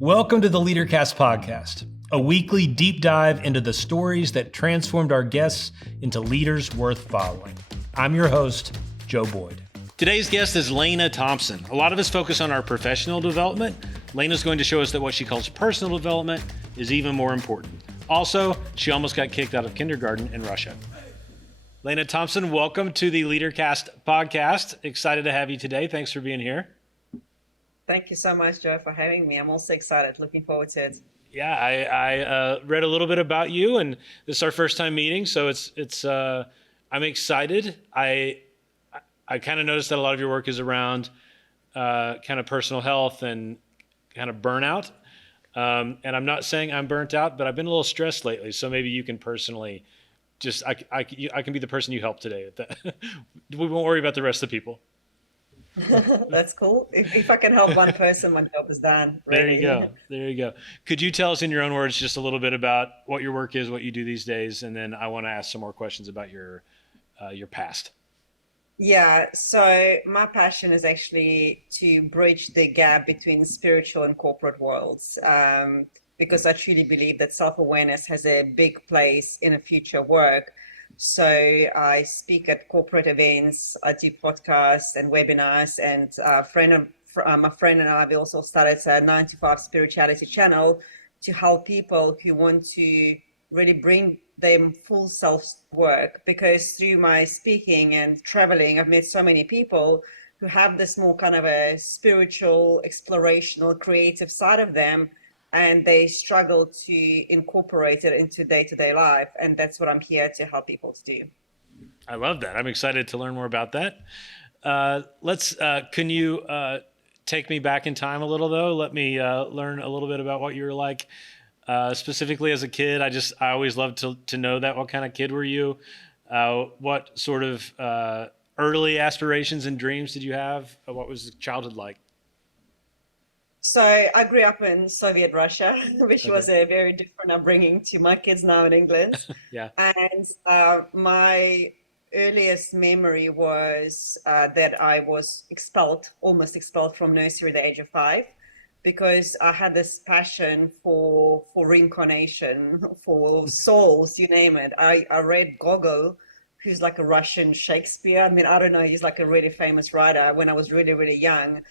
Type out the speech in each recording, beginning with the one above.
Welcome to the LeaderCast podcast, a weekly deep dive into the stories that transformed our guests into leaders worth following. I'm your host, Joe Boyd. Today's guest is Lena Thompson. A lot of us focus on our professional development. Lena's going to show us that what she calls personal development is even more important. Also, she almost got kicked out of kindergarten in Russia. Lena Thompson, welcome to the LeaderCast podcast. Excited to have you today. Thanks for being here. Thank you so much, Joe, for having me. I'm also excited. Looking forward to it. Yeah, I read a little bit about you, and this is our first time meeting, so I'm excited. I kind of noticed that a lot of your work is around kind of personal health and kind of burnout. And I'm not saying I'm burnt out, but I've been a little stressed lately. So maybe you can personally I can be the person you help today. We won't worry about the rest of the people. That's cool. If I can help one person, my job is done. Really. There you go. Could you tell us in your own words just a little bit about what your work is, what you do these days, and then I want to ask some more questions about your past. Yeah, so my passion is actually to bridge the gap between spiritual and corporate worlds, because I truly believe that self-awareness has a big place in a future work. So I speak at corporate events, I do podcasts and webinars, and my friend and I, we also started a 9 to 5 spirituality channel to help people who want to really bring them full self work, because through my speaking and traveling, I've met so many people who have this more kind of a spiritual, explorational, creative side of them, and they struggle to incorporate it into day-to-day life. And that's what I'm here to help people to do. I love that. I'm excited to learn more about that. Can you take me back in time a little, though? Let me learn a little bit about what you were like. Specifically as a kid, I always loved to know that. What kind of kid were you? What sort of early aspirations and dreams did you have? What was childhood like? So I grew up in Soviet Russia, which was a very different upbringing to my kids now in England. Yeah. And my earliest memory was that I was almost expelled from nursery at the age of 5. Because I had this passion for reincarnation, for souls, you name it. I read Gogol, who's like a Russian Shakespeare. I mean, I don't know, he's like a really famous writer when I was really, really young.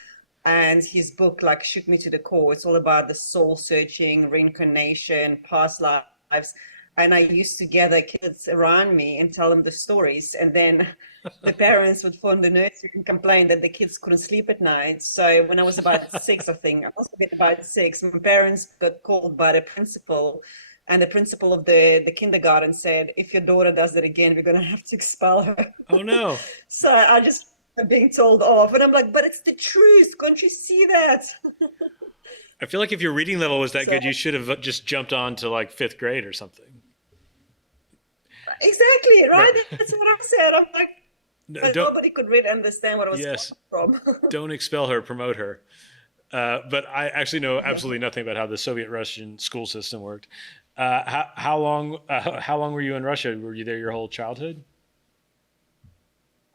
And his book like shook me to the core. It's all about the soul searching, reincarnation, past lives. And I used to gather kids around me and tell them the stories. And then the parents would phone the nursery and complain that the kids couldn't sleep at night. So when I was about 6, I think, I must have been about 6, my parents got called by the principal. And the principal of the kindergarten said, if your daughter does that again, we're going to have to expel her. Oh, no. So I just being told off. And I'm like, but it's the truth. Can't you see that? I feel like if your reading level was that good, you should have just jumped on to like 5th grade or something. Exactly, right? That's what I said. I'm like, nobody could really understand what I was coming from. Don't expel her, promote her. But I actually know absolutely nothing about how the Soviet Russian school system worked. How long were you in Russia? Were you there your whole childhood?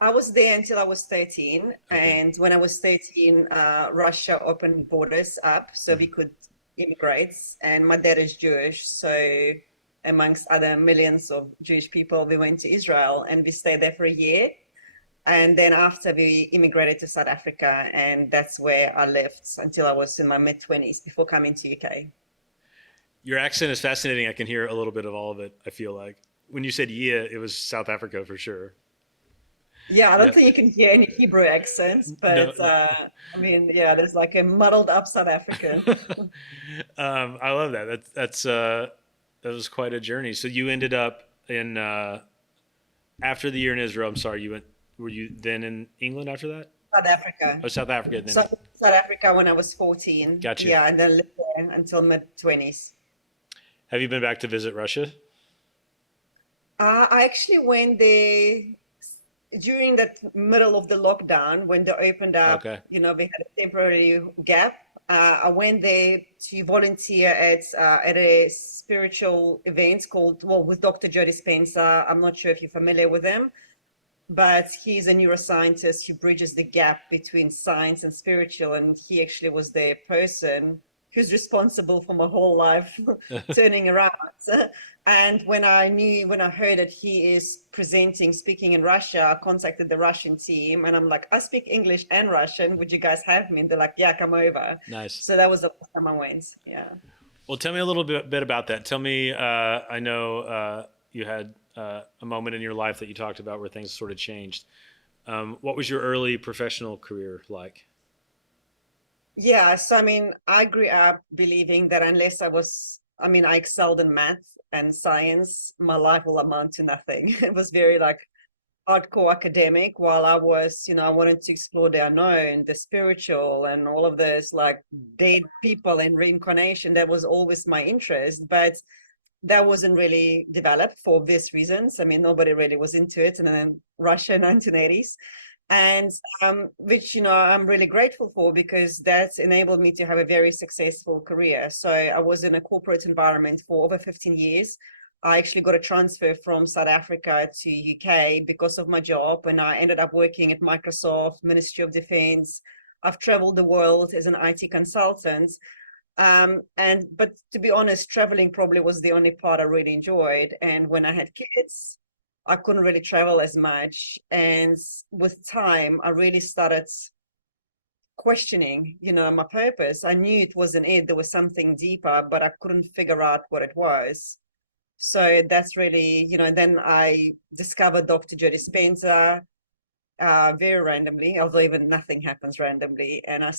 I was there until I was 13. Okay. And when I was 13, Russia opened borders up so we could immigrate. And my dad is Jewish. So amongst other millions of Jewish people, we went to Israel and we stayed there for a year. And then after we immigrated to South Africa, and that's where I lived until I was in my mid-20s before coming to UK. Your accent is fascinating. I can hear a little bit of all of it, I feel like. When you said yeah, it was South Africa for sure. Yeah, I don't think you can hear any Hebrew accents, but no. I mean, yeah, there's like a muddled up South African. I love that. That was quite a journey. So you ended up in after the year in Israel. I'm sorry, were you then in England after that? South Africa. Oh, South Africa. Then. South Africa when I was 14. Gotcha. Yeah, and then lived there until mid-20s. Have you been back to visit Russia? I actually went there during that middle of the lockdown when they opened up. Okay. You know, we had a temporary gap. I went there to volunteer at a spiritual event with Dr. Joe Dispenza. I'm not sure if you're familiar with him, but he's a neuroscientist who bridges the gap between science and spiritual. And he actually was the person who's responsible for my whole life turning around. And when I heard that he is speaking in Russia, I contacted the Russian team and I'm like, I speak English and Russian. Would you guys have me? And they're like, yeah, come over. Nice. So that was the last time I went. Yeah. Well, tell me a little bit about that. Tell me, I know you had a moment in your life that you talked about where things sort of changed. What was your early professional career like? Yeah, so I mean, I grew up believing that unless I excelled in math and science, my life will amount to nothing. It was very like hardcore academic, while I wanted to explore the unknown, the spiritual, and all of this like dead people and reincarnation. That was always my interest, but that wasn't really developed for obvious reasons. I mean, nobody really was into it in Russia 1980s. And which I'm really grateful for, because that's enabled me to have a very successful career. So I was in a corporate environment for over 15 years. I actually got a transfer from South Africa to UK because of my job, and I ended up working at Microsoft, Ministry of Defense. I've traveled the world as an IT consultant. But to be honest, traveling probably was the only part I really enjoyed. And when I had kids, I couldn't really travel as much. And with time, I really started questioning, my purpose. I knew it wasn't it. There was something deeper, but I couldn't figure out what it was. So that's really, then I discovered Dr. Joe Dispenza very randomly, although even nothing happens randomly. And I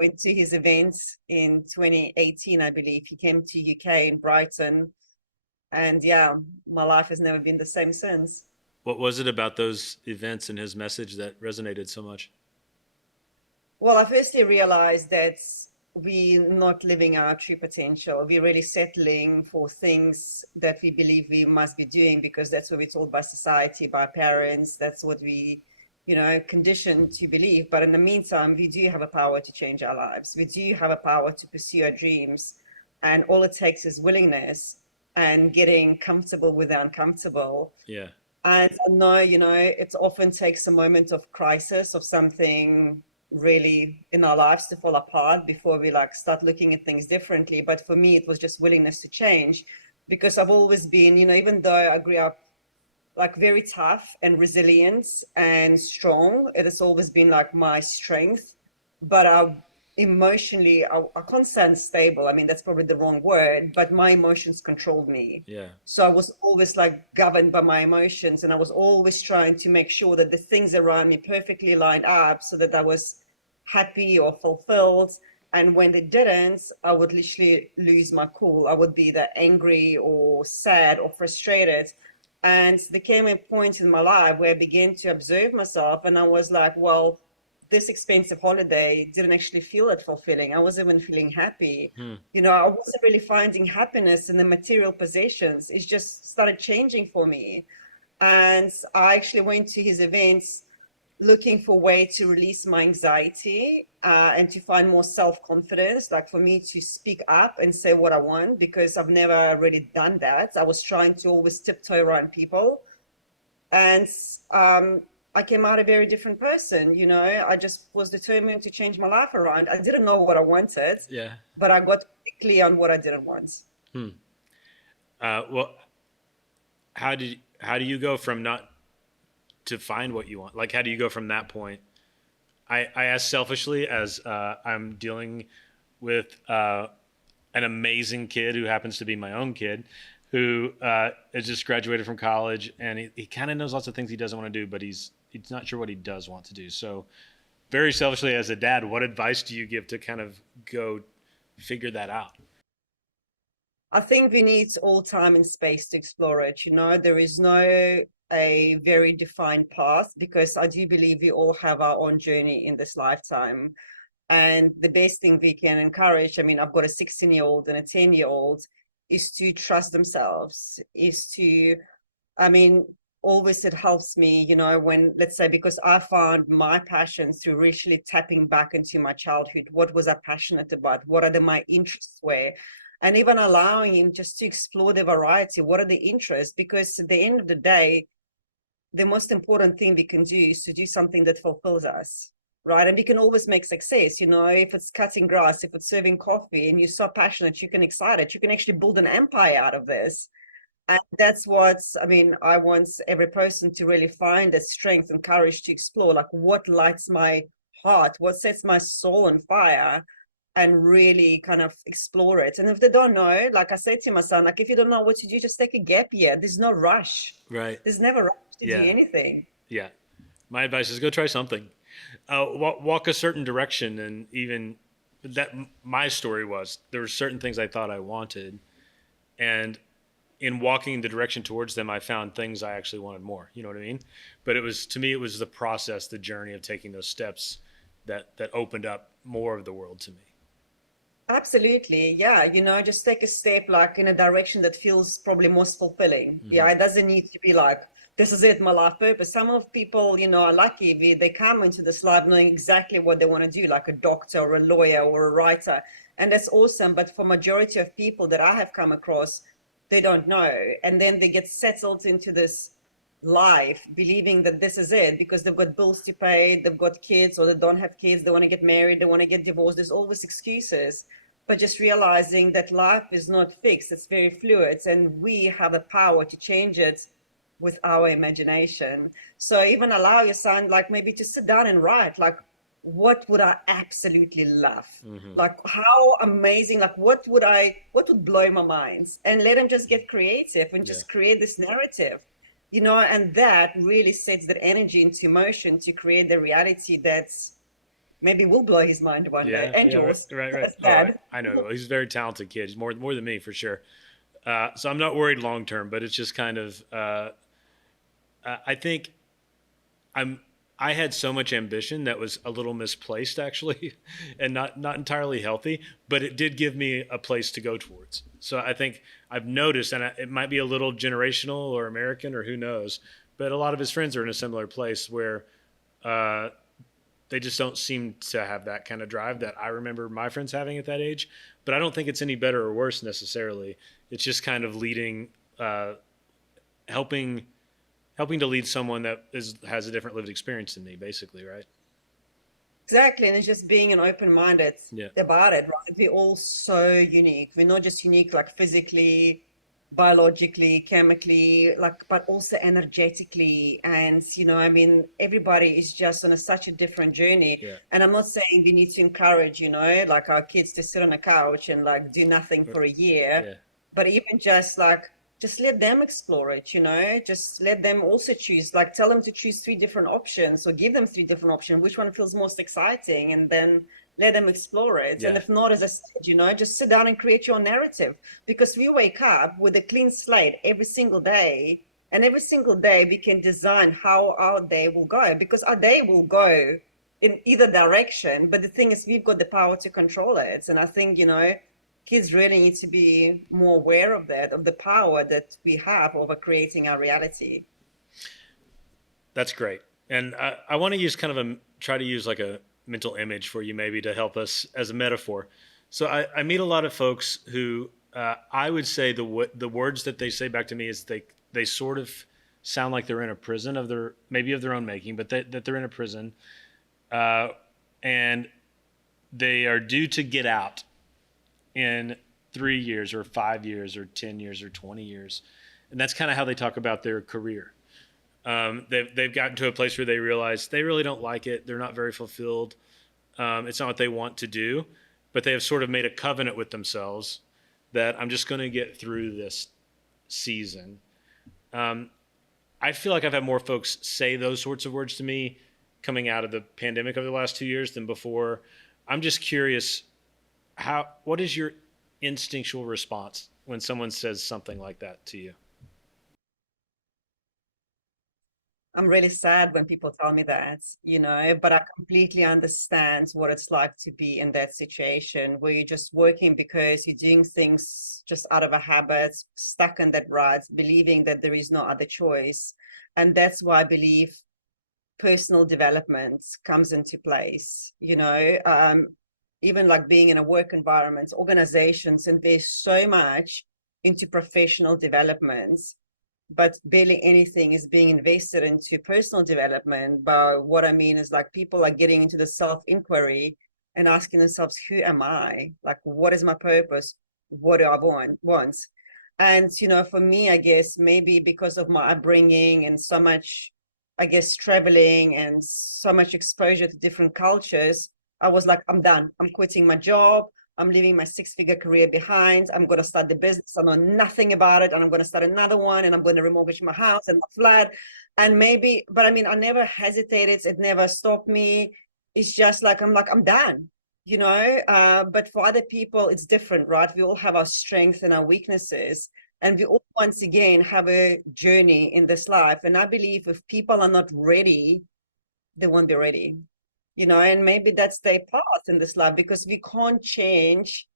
went to his events in 2018, I believe. He came to UK in Brighton. And yeah, my life has never been the same since. What was it about those events and his message that resonated so much? Well, I firstly realized that we're not living our true potential. We're really settling for things that we believe we must be doing because that's what we're told by society, by parents. That's what we, conditioned to believe. But in the meantime, we do have a power to change our lives. We do have a power to pursue our dreams. And all it takes is willingness and getting comfortable with the uncomfortable. Yeah. And I know, it often takes a moment of crisis, of something really in our lives to fall apart before we like start looking at things differently. But for me, it was just willingness to change, because I've always been, even though I grew up like very tough and resilient and strong, it has always been like my strength. But emotionally, I can't say unstable. I mean, that's probably the wrong word, but my emotions controlled me. Yeah. So I was always like governed by my emotions, and I was always trying to make sure that the things around me perfectly lined up so that I was happy or fulfilled. And when they didn't, I would literally lose my cool. I would be either angry or sad or frustrated. And there came a point in my life where I began to observe myself, and I was like, well, this expensive holiday didn't actually feel that fulfilling. I wasn't even feeling happy. I wasn't really finding happiness in the material possessions. It just started changing for me. And I actually went to his events looking for a way to release my anxiety and to find more self-confidence, like for me to speak up and say what I want, because I've never really done that. I was trying to always tiptoe around people. And I came out a very different person. I just was determined to change my life around. I didn't know what I wanted, Yeah. but I got clear on what I didn't want. Well, how do you go from not to find what you want? Like, how do you go from that point? I ask selfishly as I'm dealing with an amazing kid who happens to be my own kid, who has just graduated from college, and he kind of knows lots of things he doesn't want to do, but he's not sure what he does want to do. So very selfishly as a dad, what advice do you give to kind of go figure that out? I think we need all time and space to explore it. There is no a very defined path, because I do believe we all have our own journey in this lifetime. And the best thing we can encourage, I mean, I've got a 16-year-old and a 10-year-old, is to trust themselves, always it helps me, when, let's say, because I found my passion through really tapping back into my childhood. What was I passionate about? What are my interests were? And even allowing him just to explore the variety. What are the interests? Because at the end of the day, the most important thing we can do is to do something that fulfills us, right? And we can always make success, if it's cutting grass, if it's serving coffee, and you're so passionate, you can excite it, you can actually build an empire out of this. And that's what, I mean, I want every person to really find the strength and courage to explore, like, what lights my heart, what sets my soul on fire, and really kind of explore it. And if they don't know, like I said to my son, like, if you don't know what to do, just take a gap year. There's no rush. Right. There's never rush to do Yeah. anything. Yeah. My advice is go try something. Walk a certain direction. And even that, my story was, there were certain things I thought I wanted. And in walking the direction towards them, I found things I actually wanted more. You know what I mean? But to me, it was the process, the journey of taking those steps that opened up more of the world to me. Absolutely. Yeah. Just take a step like in a direction that feels probably most fulfilling. Yeah. It doesn't need to be like, this is it, my life purpose. Some of people, are lucky. They come into this life knowing exactly what they want to do, like a doctor or a lawyer or a writer. And that's awesome. But for majority of people that I have come across, they don't know. And then they get settled into this life believing that this is it because they've got bills to pay, they've got kids, or they don't have kids, they want to get married, they want to get divorced. There's always excuses. But just realizing that life is not fixed, it's very fluid, and we have the power to change it with our imagination. So even allow your son, like, maybe to sit down and write, like, what would I absolutely love? Like, how amazing, like, what would blow my mind? And let him just get creative and just create this narrative, and that really sets that energy into motion to create the reality that's maybe will blow his mind one day. And yours. Right. I know. He's a very talented kid. He's more than me, for sure. So I'm not worried long term, but it's just kind of, I think I had so much ambition that was a little misplaced, actually, and not entirely healthy, but it did give me a place to go towards. So I think I've noticed, and it might be a little generational or American or who knows, but a lot of his friends are in a similar place where they just don't seem to have that kind of drive that I remember my friends having at that age. But I don't think it's any better or worse necessarily. It's just kind of leading, helping to lead someone that has a different lived experience than me, basically, right? Exactly. And it's just being an open-minded about it, right? We're all so unique. We're not just unique like physically, biologically, chemically, like, but also energetically. And I mean, everybody is just on such a different journey. And I'm not saying we need to encourage, like our kids to sit on a couch and like do nothing for a year, but even just let them explore it, just let them also choose, like tell them to choose 3 different options or give them 3 different options, which one feels most exciting, and then let them explore it. And if not, as I said, just sit down and create your narrative, because we wake up with a clean slate every single day, and every single day we can design how our day will go, because our day will go in either direction. But the thing is, we've got the power to control it. And I think, kids really need to be more aware of that, of the power that we have over creating our reality. That's great. And I want to use try to use like a mental image for you, maybe to help us as a metaphor. So I meet a lot of folks who I would say the words that they say back to me is they sort of sound like they're in a prison of their own making, but that they're in a prison, and they are due to get out in 3 years or 5 years or 10 years or 20 years. And that's kind of how they talk about their career. They've gotten to a place where they realize they really don't like it. They're not very fulfilled. It's not what they want to do, but they have sort of made a covenant with themselves that I'm just going to get through this season. I feel like I've had more folks say those sorts of words to me coming out of the pandemic over the last 2 years than before. I'm just curious, what is your instinctual response when someone says something like that to you? I'm really sad when people tell me that, but I completely understand what it's like to be in that situation where you're just working because you're doing things just out of a habit, stuck in that rut, believing that there is no other choice. And that's why I believe personal development comes into place, even like being in a work environment, organizations invest so much into professional development. but barely anything is being invested into personal development. But what I mean is like people are getting into the self-inquiry and asking themselves, who am I? Like, what is my purpose? What do I want? And, for me, I guess maybe because of my upbringing and so much, I guess, traveling and so much exposure to different cultures, I was like, I'm done. I'm quitting my job. I'm leaving my six-figure career behind. I'm going to start the business. I know nothing about it. And I'm going to start another one. And I'm going to remortgage my house and my flat. And maybe, but I mean, I never hesitated. It never stopped me. It's just like, I'm done, but for other people, it's different, right? We all have our strengths and our weaknesses. And we all, once again, have a journey in this life. And I believe if people are not ready, they won't be ready, and maybe that's their path in this life, because we can't change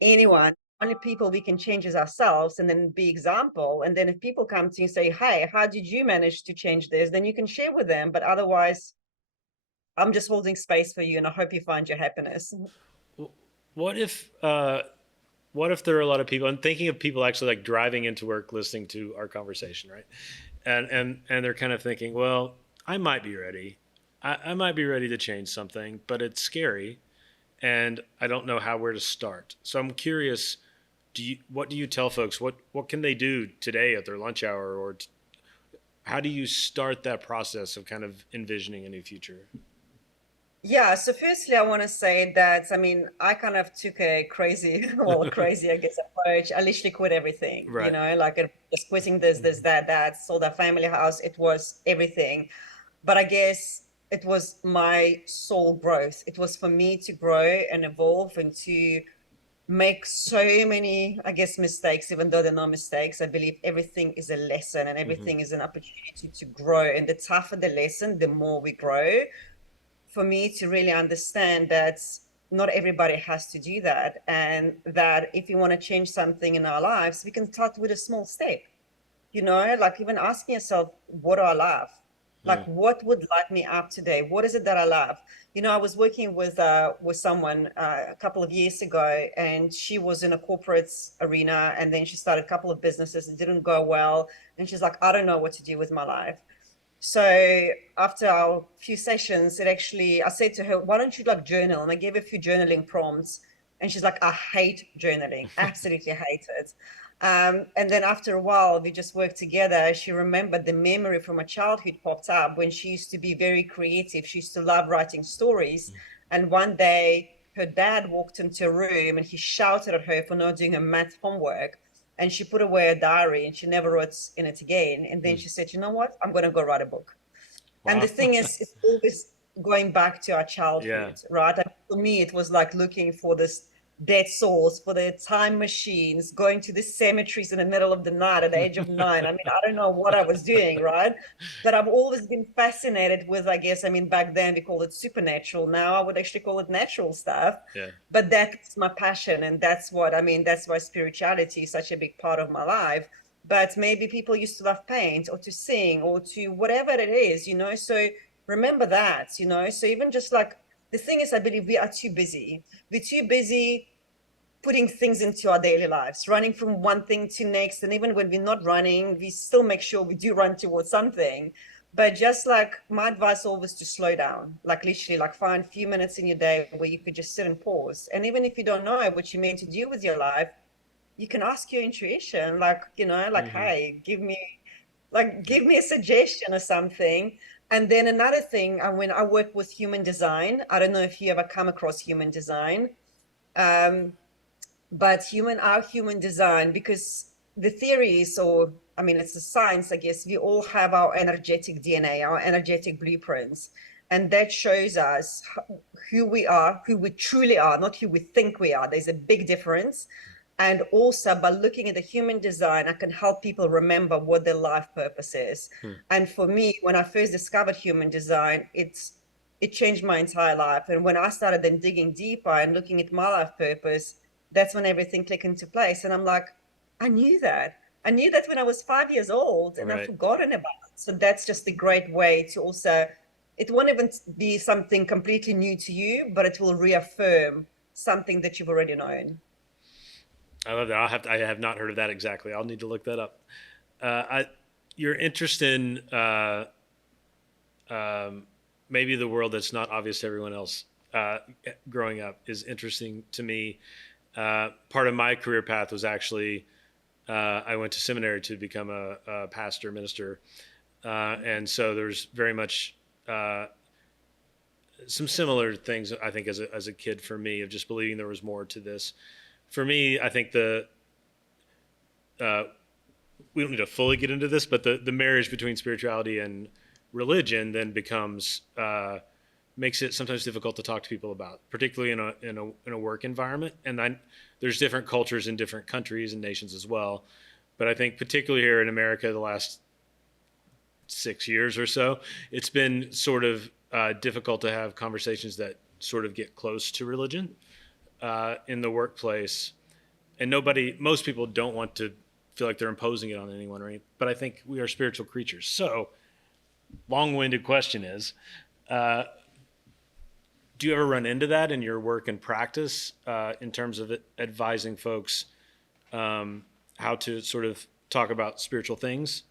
anyone. Only people we can change is ourselves, and then be example. And then if people come to you and say, hey, how did you manage to change this? Then you can share with them. But otherwise, I'm just holding space for you, and I hope you find your happiness. What if there are a lot of people, I'm thinking of people actually like driving into work, listening to our conversation, right? And they're kind of thinking, well, I might be ready. I might be ready to change something, but it's scary and I don't know where to start. So I'm curious, what do you tell folks? What can they do today at their lunch hour, or how do you start that process of kind of envisioning a new future? Yeah, so firstly, I want to say that, I mean, I kind of took a crazy, I guess, approach. I literally quit everything, Right. like just quitting this, that, sold our family house. It was everything. But I guess it was my soul growth. It was for me to grow and evolve and to make so many, I guess, mistakes, even though they're not mistakes. I believe everything is a lesson and everything is an opportunity to grow. And the tougher the lesson, the more we grow. For me to really understand that not everybody has to do that, and that if you want to change something in our lives, we can start with a small step, like even asking yourself, what do I love? Like, what would light me up today? What is it that I love? I was working with someone a couple of years ago, and she was in a corporate arena, and then she started a couple of businesses. It didn't go well, and she's like, I don't know what to do with my life. So after our few sessions, I said to her, why don't you like journal? And I gave her a few journaling prompts. And she's like, I hate journaling, absolutely hate it. And then after a while, we just worked together. She remembered the memory from her childhood popped up when she used to be very creative. She used to love writing stories. And one day her dad walked into a room and he shouted at her for not doing her math homework. And she put away a diary and she never wrote in it again. And then she said, you know what? I'm going to go write a book. And the thing is, it's always going back to our childhood, right? And for me, it was like looking for this dead souls, for the time machines, going to the cemeteries in the middle of the night at the age of 9. I mean, I don't know what I was doing, right? But I've always been fascinated with, I guess, I mean, back then we called it supernatural. Now I would actually call it natural stuff. Yeah. But that's my passion. And that's why spirituality is such a big part of my life. But maybe people used to love paint or to sing or to whatever it is, so remember that, so even just like, the thing is, I believe we are too busy. We're too busy putting things into our daily lives, running from one thing to next. And even when we're not running, we still make sure we do run towards something. But just like my advice always to slow down, like literally like find a few minutes in your day where you could just sit and pause. And even if you don't know what you meant to do with your life, you can ask your intuition, like, hey, give me a suggestion or something. And then another thing, when I work with human design, I don't know if you ever come across human design, but our human design, because the theory is, it's a science, I guess, we all have our energetic DNA, our energetic blueprints. And that shows us who we are, who we truly are, not who we think we are. There's a big difference. And also by looking at the human design, I can help people remember what their life purpose is. And for me, when I first discovered human design, it changed my entire life. And when I started then digging deeper and looking at my life purpose, that's when everything clicked into place. And I'm like, I knew that. I knew that when I was 5 years old, and I've forgotten about it. So that's just a great way to also, it won't even be something completely new to you, but it will reaffirm something that you've already known. I love that. I have not heard of that exactly. I'll need to look that up. Your interest in maybe the world that's not obvious to everyone else growing up is interesting to me. Part of my career path was actually I went to seminary to become a pastor, minister, and so there's very much some similar things I think as a kid for me of just believing there was more to this. For me, I think we don't need to fully get into this, but the marriage between spirituality and religion then becomes makes it sometimes difficult to talk to people about, particularly in a work environment. And there's different cultures in different countries and nations as well. But I think particularly here in America, the last 6 years or so, it's been sort of difficult to have conversations that sort of get close to religion in the workplace. And most people don't want to feel like they're imposing it on anyone, right? But I think we are spiritual creatures. So, long-winded question is, do you ever run into that in your work and practice in terms of advising folks how to sort of talk about spiritual things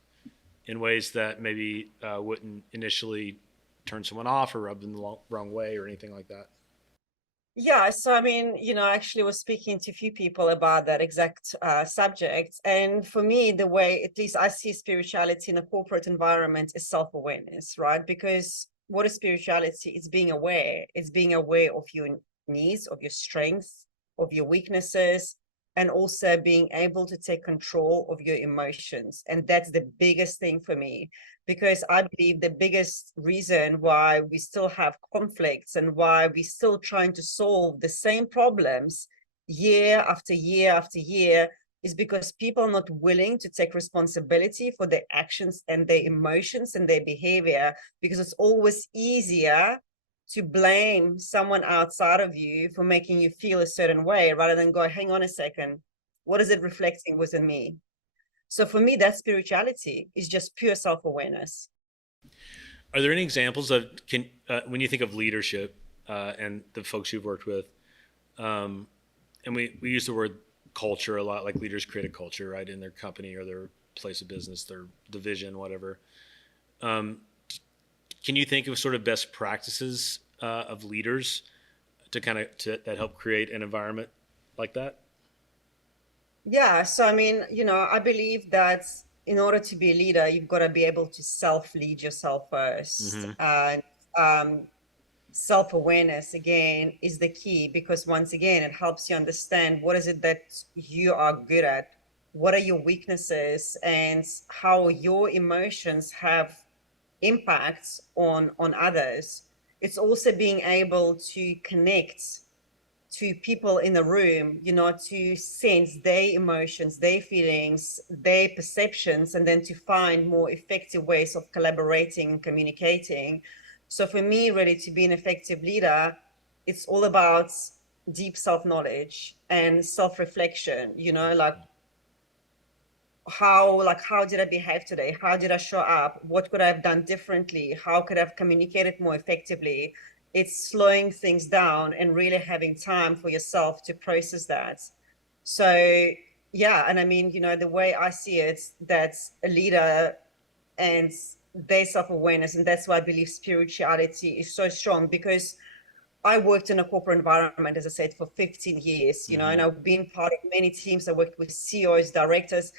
in ways that maybe wouldn't initially turn someone off or rub them the wrong way or anything like that? Yeah, so I mean, I actually was speaking to a few people about that exact subject. And for me, the way, at least I see spirituality in a corporate environment is self-awareness, right? Because what is spirituality? It's being aware. It's being aware of your needs, of your strengths, of your weaknesses, and also being able to take control of your emotions. And that's the biggest thing for me, because I believe the biggest reason why we still have conflicts and why we're still trying to solve the same problems year after year after year is because people are not willing to take responsibility for their actions and their emotions and their behavior, because it's always easier to blame someone outside of you for making you feel a certain way rather than go, hang on a second, what is it reflecting within me? So for me, that spirituality is just pure self-awareness. Are there any examples of when you think of leadership and the folks you've worked with, and we use the word culture a lot, like leaders create a culture, right, in their company or their place of business, their division, whatever. Can you think of sort of best practices of leaders that help create an environment like that? Yeah, so I mean, I believe that in order to be a leader, you've got to be able to self-lead yourself first. Mm-hmm. And self-awareness, again, is the key, because once again, it helps you understand what is it that you are good at, what are your weaknesses, and how your emotions have impacts on others. It's also being able to connect to people in the room, to sense their emotions, their feelings, their perceptions, and then to find more effective ways of collaborating and communicating. So for me, really, to be an effective leader, it's all about deep self-knowledge and self-reflection, how did I behave today? How did I show up? What could I have done differently? How could I have communicated more effectively? It's slowing things down and really having time for yourself to process that. So yeah, and I mean, the way I see it, that's a leader and their self-awareness, and that's why I believe spirituality is so strong, because I worked in a corporate environment, as I said, for 15 years, Mm-hmm. and I've been part of many teams. I worked with CEOs, directors,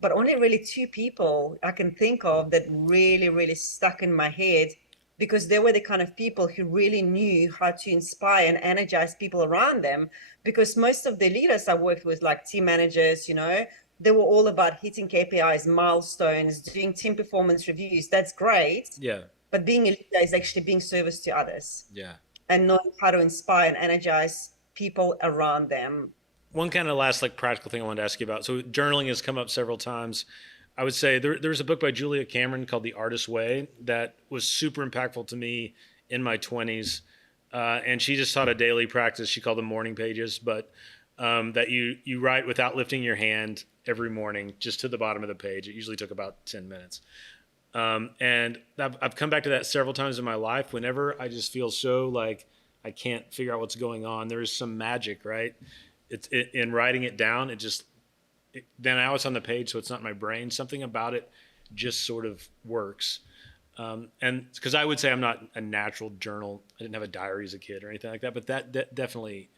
but only really two people I can think of that really, really stuck in my head, because they were the kind of people who really knew how to inspire and energize people around them. Because most of the leaders I worked with, like team managers, they were all about hitting KPIs, milestones, doing team performance reviews. That's great. Yeah. But being a leader is actually being service to others. Yeah. And knowing how to inspire and energize people around them. One kind of last practical thing I wanted to ask you about. So journaling has come up several times. I would say there's a book by Julia Cameron called The Artist's Way that was super impactful to me in my 20s. And she just taught a daily practice. She called them morning pages, but that you write without lifting your hand every morning, just to the bottom of the page. It usually took about 10 minutes. And I've come back to that several times in my life. Whenever I just feel so like I can't figure out what's going on, there is some magic, right? In writing it down, it just then now it's on the page, so it's not in my brain. Something about it just sort of works. And because I would say I'm not a natural journal. I didn't have a diary as a kid or anything like that, but that definitely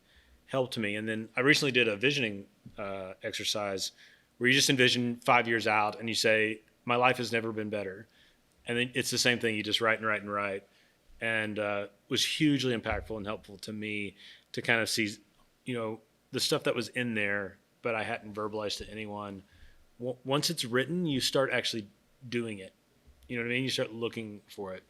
helped me. And then I recently did a visioning exercise where you just envision 5 years out and you say, my life has never been better. And then it's the same thing. You just write and write and write. And was hugely impactful and helpful to me to kind of see, the stuff that was in there, but I hadn't verbalized to anyone. Once it's written, you start actually doing it. You know what I mean? You start looking for it.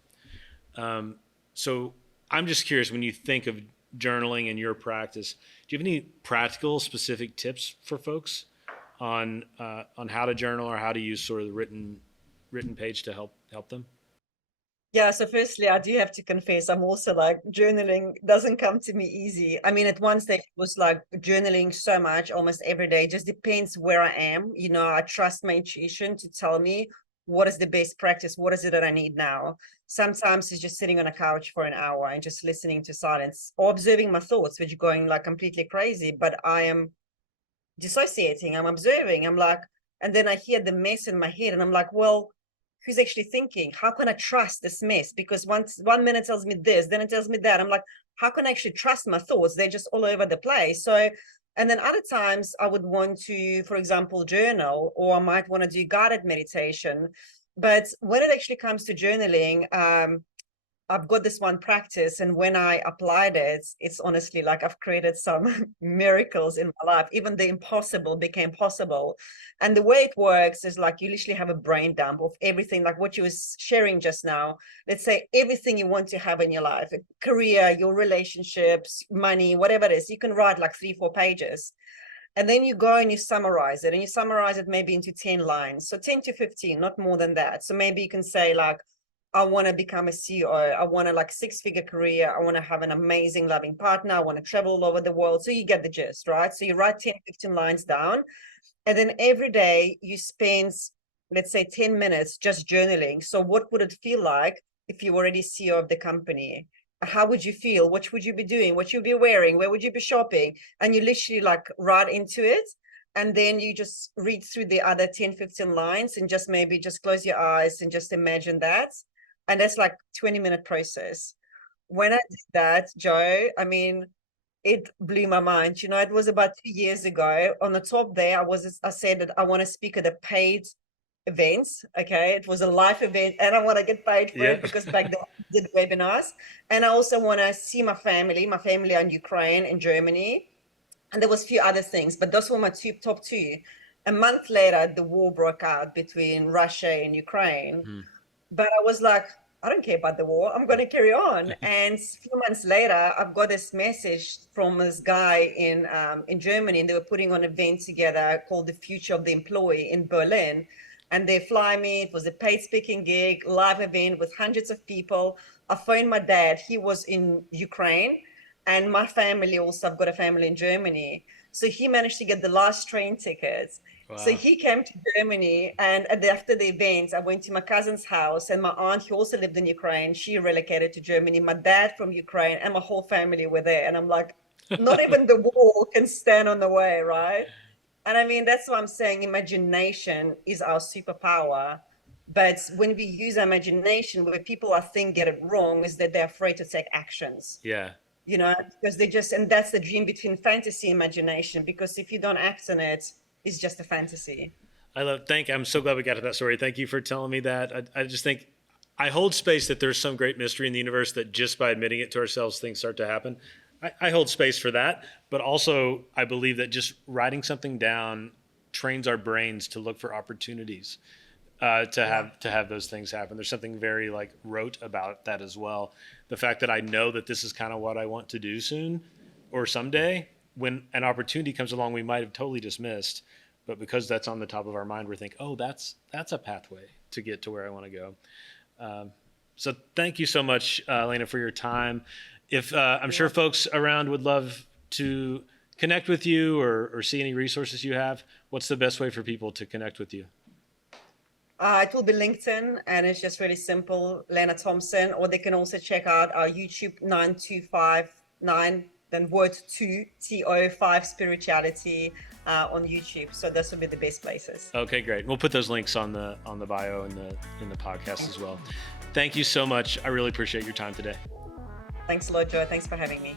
So I'm just curious, when you think of journaling in your practice, do you have any practical, specific tips for folks on how to journal or how to use sort of the written page to help them? Yeah, so firstly, I do have to confess, I'm also like, journaling doesn't come to me easy. I mean, at one stage, it was like journaling so much, almost every day. It just depends where I am. I trust my intuition to tell me what is the best practice, what is it that I need now. Sometimes it's just sitting on a couch for an hour and just listening to silence or observing my thoughts, which are going like completely crazy, but I am dissociating, I'm observing, I'm like, and then I hear the mess in my head and I'm like, well, who's actually thinking? How can I trust this mess? Because once 1 minute tells me this, then it tells me that. I'm like, how can I actually trust my thoughts? They're just all over the place. So, and then other times I would want to, for example, journal, or I might want to do guided meditation. But when it actually comes to journaling, I've got this one practice, and when I applied it, it's honestly like I've created some miracles in my life. Even the impossible became possible. And the way it works is like you literally have a brain dump of everything, like what you were sharing just now. Let's say everything you want to have in your life, a career, your relationships, money, whatever it is, you can write like 3-4 pages. And then you go and you summarize it, and you summarize it maybe into 10 lines. So 10 to 15, not more than that. So maybe you can say like, I want to become a CEO. I want a like 6-figure career. I want to have an amazing loving partner. I want to travel all over the world. So you get the gist, right? So you write 10, 15 lines down. And then every day you spend, let's say 10 minutes just journaling. So what would it feel like if you were already CEO of the company? How would you feel? What would you be doing? What you'd be wearing? Where would you be shopping? And you literally like write into it. And then you just read through the other 10, 15 lines and just maybe just close your eyes and just imagine that. And that's like 20-minute process. When I did that, Joe, I mean, it blew my mind. It was about 2 years ago. On the top there, I said that I want to speak at a paid event. Okay. It was a live event and I want to get paid for it because back then I did webinars. And I also want to see my family are in Ukraine and Germany. And there was a few other things, but those were my top two. A month later, the war broke out between Russia and Ukraine. But I was like, I don't care about the war. I'm going to carry on. And a few months later, I've got this message from this guy in Germany, and they were putting on an event together called The Future of the Employee in Berlin. And they fly me. It was a paid speaking gig, live event with hundreds of people. I phoned my dad. He was in Ukraine. And my family also, I've got a family in Germany. So he managed to get the last train tickets. Wow. So he came to Germany, and after the event, I went to my cousin's house, and my aunt, who also lived in Ukraine, she relocated to Germany. My dad from Ukraine and my whole family were there. And I'm like, not even the wall can stand on the way, right? And I mean, that's what I'm saying. Imagination is our superpower. But when we use imagination, where people I think get it wrong is that they're afraid to take actions. Yeah. Because and that's the dream between fantasy and imagination, because if you don't act on it, it's just a fantasy. I'm so glad we got to that story. Thank you for telling me that. I just think I hold space that there's some great mystery in the universe that just by admitting it to ourselves, things start to happen. I hold space for that, but also I believe that just writing something down trains our brains to look for opportunities to have those things happen. There's something very like rote about that as well. The fact that I know that this is kind of what I want to do soon or someday, when an opportunity comes along we might have totally dismissed, but because that's on the top of our mind, we're thinking, oh, that's a pathway to get to where I want to go. So thank you so much, Elena, for your time. I'm sure folks around would love to connect with you or see any resources you have. What's the best way for people to connect with you? It will be LinkedIn, and it's just really simple, Lena Thompson, or they can also check out our YouTube 9259, then word 2, TO5 Spirituality. on YouTube. So this would be the best places. Okay, great. We'll put those links on the bio in the podcast as well. Thank you so much. I really appreciate your time today. Thanks a lot, Joe. Thanks for having me.